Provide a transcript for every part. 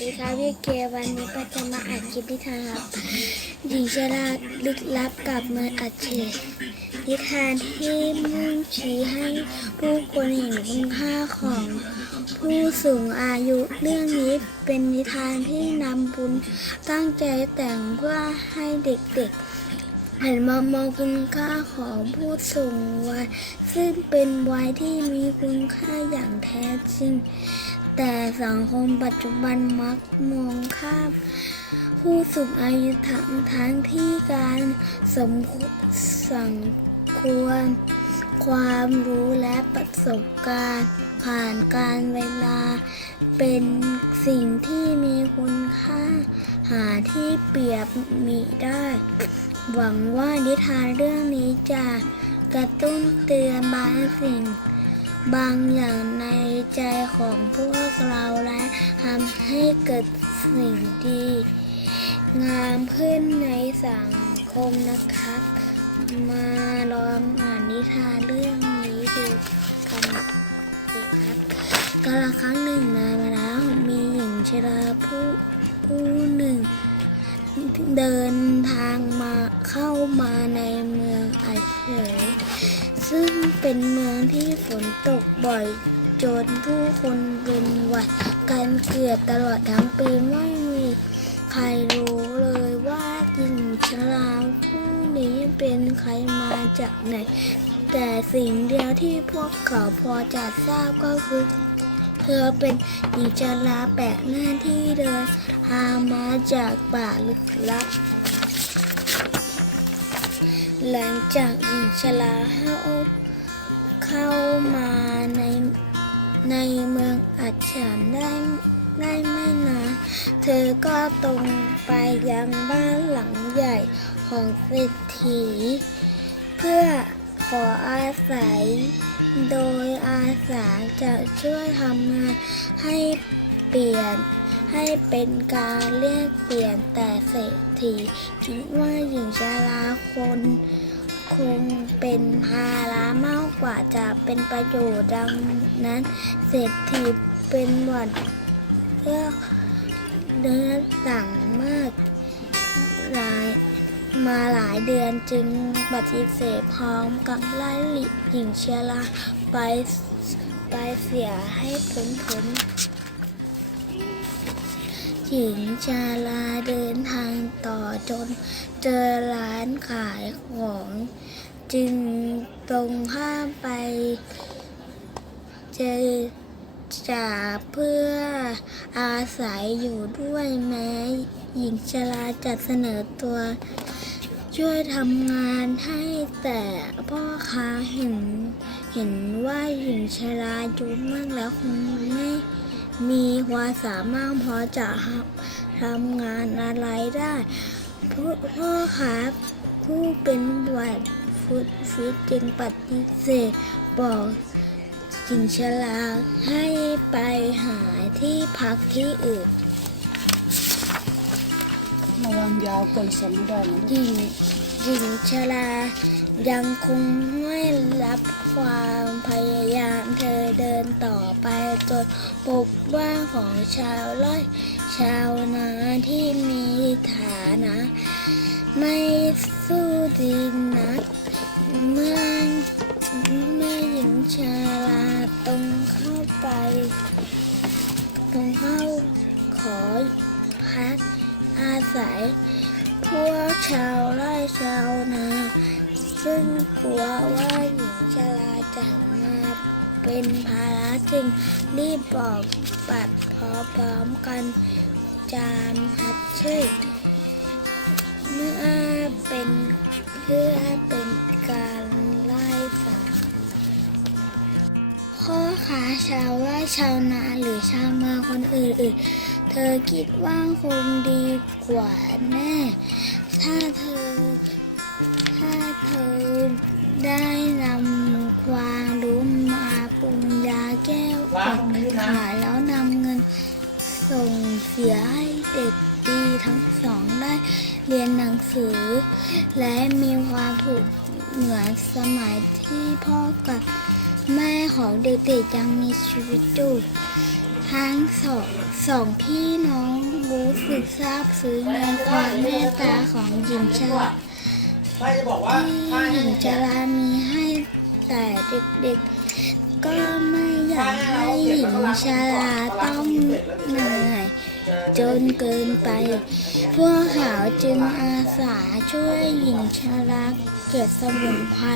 สวัสดีครับพี่เกวันนี้ก็จะมาอัดคลิปนิทานครับหญิงชราลึกลับกับเมืองอัจเฉรินิทานที่มุ่งชี้ให้ผู้คนเห็นคุณค่าของผู้สูงอายุเรื่องนี้เป็นนิทานที่นำบุญตั้งใจแต่งเพื่อให้เด็กๆหันมามองคุณค่าของผู้สูงวัยซึ่งเป็นวัยที่มีคุณค่าอย่างแท้จริง แต่สังคมปัจจุบันมักมองข้ามผู้สูงอายุทั้งทั้งที่การสมสังควร ความรู้และประสบการณ์ ผ่านการเวลา เป็นสิ่งที่มีคุณค่า หาที่เปรียบมิได้ หวังว่านิทานเรื่องนี้จะกระตุ้นเตือนบางสิ่ง บางอย่างในใจของพวกเราและทำให้เกิดสิ่งดี งามขึ้นในสังคมนะครับ มาลองอ่านนิทานเรื่องนี้ดูกันสิครับกาลครั้งหนึ่งนานมาแล้วมีหญิงชราผู้ผู้หนึ่ง เดินทางมาเข้ามาในเมืองอาเฉย ซึ่งเป็นเมืองที่ฝนตกบ่อย จนผู้คนเป็นหวัดกันเกือบตลอดทั้งปีไม่มีใครรู้เลยว่าหญิงชราผู้นี้เป็นใครมาจากไหน แต่สิ่งเดียวที่พวกเขาพอจะทราบก็คือ เธอเป็นหญิงชราแปลกหน้าที่เดินทางมาจากป่าลึกลับ หลังจากหญิงชราเข้าเข้ามาในในเมืองอัจฉริได้ได้ไม่นานเธอก็ตรงไปยังบ้านหลังใหญ่ของเศรษฐี เพื่อขออาศัย โดยอาสาจะช่วยทำงานให้เปลี่ยน ให้เป็นการเรียกเปลี่ยนแต่เศรษฐีคิดว่าหญิงชราคนคงเป็นภาระมากกว่าจะเป็นประโยชน์ดังนั้น เศรษฐีเป็นหวัดเลือกเนื้อสั่งมากหลายมาหลายเดือนจึงปฏิเสธพร้อมกับไล่หญิงเชราไปไปเสียให้พ้นพ้น หญิงชาลาเดินทางต่อจนเจอร้านขายของ จึงตรงข้ามไป เจอจ่าเพื่ออาศัยอยู่ด้วยแม้ หญิงชราจะเสนอตัว ช่วยทำงานให้แต่พ่อค้าเห็น เห็นว่าหญิงชราอายุมากแล้วคงไม่ มีความสามารถพอจะทำงานอะไรได้พ่อครับผู้เป็นบวัดฟุตฟิตจึงปฏิเสธบอกสิงชลาให้ไปหาที่พักที่อื่น ระวังยาวเกินสมไม่ได้นะหญิงหญิงชรายังคงไม่รับความพยายามเธอเดินต่อไปจนพบบ้านของชาวไร่ชาวนาที่มีฐานะ ไม่สู้ดีนักเมื่อเมื่อหญิงชาราตรงเข้าไป ตรงเข้าขอพัก อาศัย พวกชาวไร่ชาวนา ซึ่งกลัวว่าหญิงชราจะมาเป็นภาระจึงรีบบอกปัดพอพร้อมกันจามฮัดชื่อเมื่อเป็นเพื่อเป็นการไล่สัตว์พ่อค้าชาวไร่ชาวนาหรือชาวนาคนอื่นๆ อคิดว่าคงดีกว่าแน่ถ้าเธอ ถ้าเธอได้นำความรู้มาปรุงยาแก้วกดขายแล้วนำเงินส่งเสียให้เด็กดีทั้งสองได้เรียนหนังสือ และมีความสุขเหมือนสมัยที่พ่อกับแม่ของเด็กๆยังมีชีวิตอยู่ ทั้งสองสองพี่น้องรู้สึกซาบซึ้งในความเมตตาของหญิงชราที่หญิงชรามีให้แต่เด็กๆ ก็ไม่อยากให้หญิงชราต้องเหนื่อย จนเกินไป พวกเขาจึงอาสาช่วยหญิงชราเก็บสมุนไพร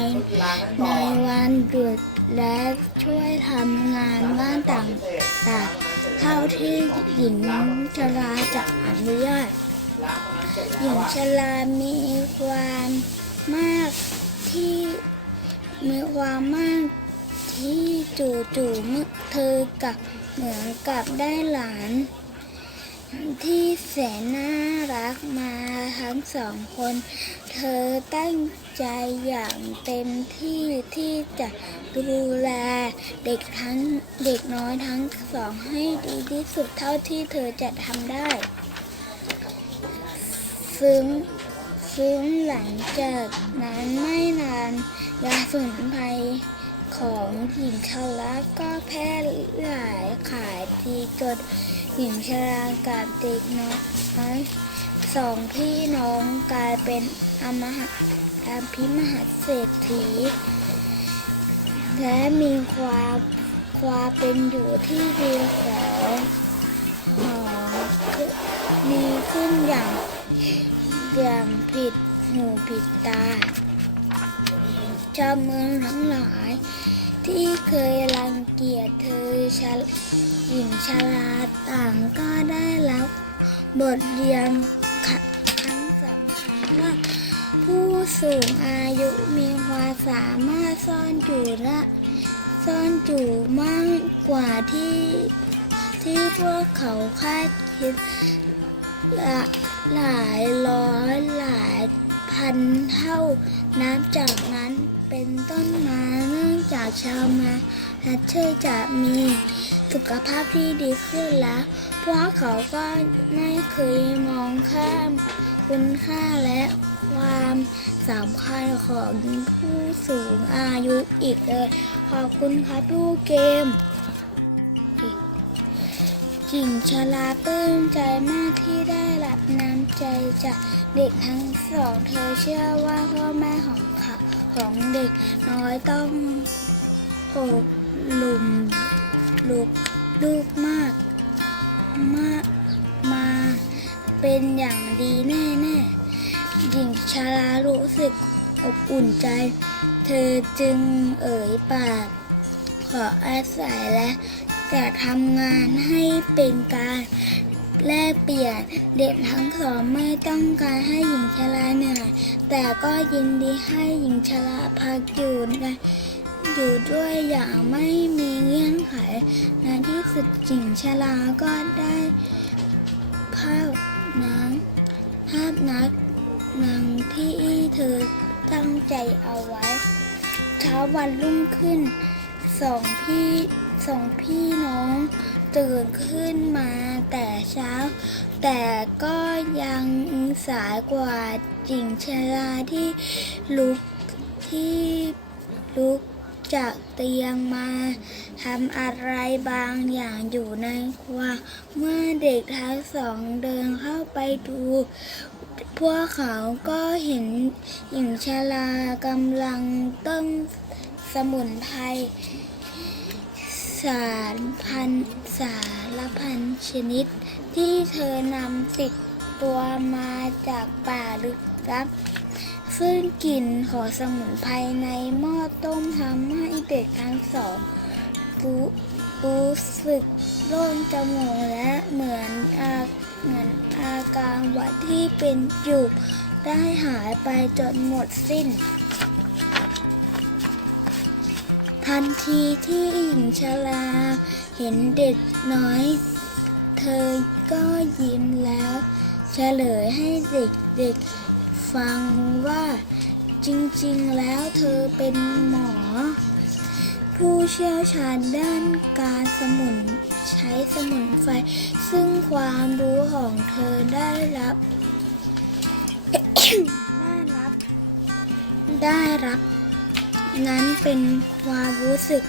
ในวันหยุดและช่วยทำงานบ้านต่างๆเท่าที่หญิงชราจะอนุญาตหญิงชรามีความมากที่มีความมากที่จู่ๆเมื่อเธอกับเหมือนกับได้หลาน ที่แสนน่ารักมาทั้งสองคน เธอตั้งใจอย่างเต็มที่ที่จะดูแลเด็กทั้งเด็กน้อยทั้งสองให้ดีที่สุดเท่าที่เธอจะทำได้ ซึ้งซึ้งหลังจากนั้นไม่นานยาสมุนไพรของหญิงชราก็แพร่หลายขายดีจน หญิงชรากับเด็กน้อยสองพี่น้องกลายเป็นอมหาอภิมหาเศรษฐี และมีความความเป็นอยู่ที่ดีของของมีขึ้นอย่างอย่างผิดหูผิดตาชาวเมืองทั้งหลาย ที่เคยรังเกียจเธอช หญิงชราต่างก็ได้รับบทเรียนครั้งสำคัญว่า ผู้สูงอายุมีความสามารถซ่อนอยู่และซ่อนอยู่มากกว่าที่ที่พวกเขาคาดคิดละหลายร้อยหลายพันเท่า นับจากนั้นเป็นต้นมาเนื่องจากชาวมาฮัตเชอร์จะมี สุขภาพที่ดีขึ้นแล้วเพราะเขาก็ไม่เคยมองข้ามคุณค่าและความสำคัญของผู้สูงอายุอีกเลย ขอบคุณครับทุกเกมหญิงชราปลื้มใจมากที่ได้รับน้ำใจจากเด็กทั้งสอง เธอเชื่อว่าพ่อแม่ของขของเด็กน้อยต้องโอบลุม ลูกลูกมากมากมาเป็นอย่างดีแน่ๆหญิงชรารู้สึกอบอุ่นใจ เธอจึงเอ่ยปาก ขออาศัยและจะทำงานให้เป็นการแลกเปลี่ยนเด็กทั้งสองไม่ต้องการให้หญิงชราเหนื่อยแต่ก็ยินดีให้หญิงชราพักอยู่ใน อยู่ด้วยอย่างไม่มีเงื่อนไขในที่สุดหญิงชราก็ได้ภาพนังภาพนักนางที่เธอตั้งใจเอาไว้ เช้าวันรุ่งขึ้นสองพี่สองพี่น้องตื่นขึ้นมาแต่เช้า แต่ก็ยังสายกว่าจิงชราที่ลุกที่ลุก จากเตียงมาทำอะไรบางอย่างอยู่ในครัวเมื่อเด็กทั้งสองเดินเข้าไปดู พวกเขาก็เห็นหญิงชรากำลังต้มสมุนไพรสารพันสารพันชนิด ที่เธอนำติดตัวมาจากป่าลึกลับ ซึ่งกลิ่นของสมุนไพรในหม้อต้มทำให้เด็กทั้งสองรู้รู้สึกโล่งจมูกและเหมือนอาเหมือนอาการหวัดที่เป็นอยู่ได้หายไปจนหมดสิ้น ทันทีที่หญิงชราเห็นเด็กน้อย เธอก็ยิ้มแล้ว เฉลยให้เด็กๆ ฟังว่าจริงๆ แล้วเธอเป็นหมอ ผู้เชี่ยวชาญด้านการสมุนใช้สมุนไฟซึ่งความรู้ของเธอได้รับได้รับ ได้รับ นั้นเป็นความรู้สึก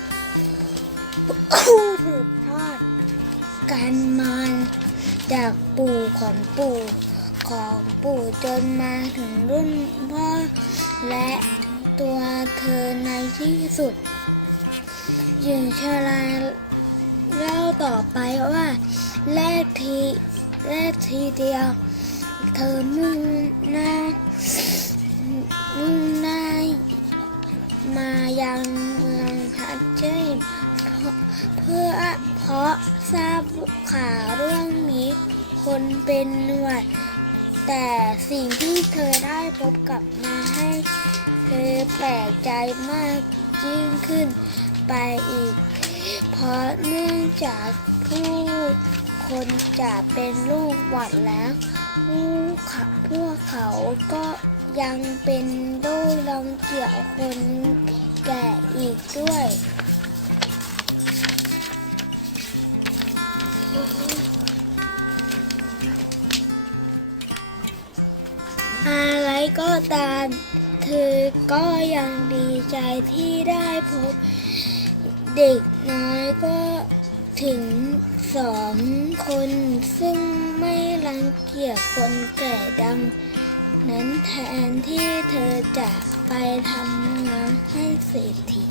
สืบทอด กันมาจากปู่ของปู่ ของปู่จนมาถึงรุ่นพ่อ และตัวเธอในที่สุดหญิงชราเล่าต่อไปว่าแรกทีแรกทีเดียว เธอมุ่งหน้ามุ่งหน้ามายังเมืองฮัตเจนเพื่อเพราะทราบข่าวเรื่องนี้คนเป็นหวัด แต่สิ่งที่เธอได้พบกับมาให้เธอแปลกใจมากยิ่งขึ้นไปอีก เพราะเนื่องจากผู้คนจะเป็นลูกหวัดแล้วผู้ขับพวกเขาก็ยังเป็นโรครังเกียจคนแก่อีกด้วย ก็ตาม เธอก็ยังดีใจที่ได้พบ เด็กน้อยก็ถึงสองคนซึ่งไม่รังเกียจคนแก่ดำนั้นแทนที่เธอจะไปทำงานให้เศรษฐี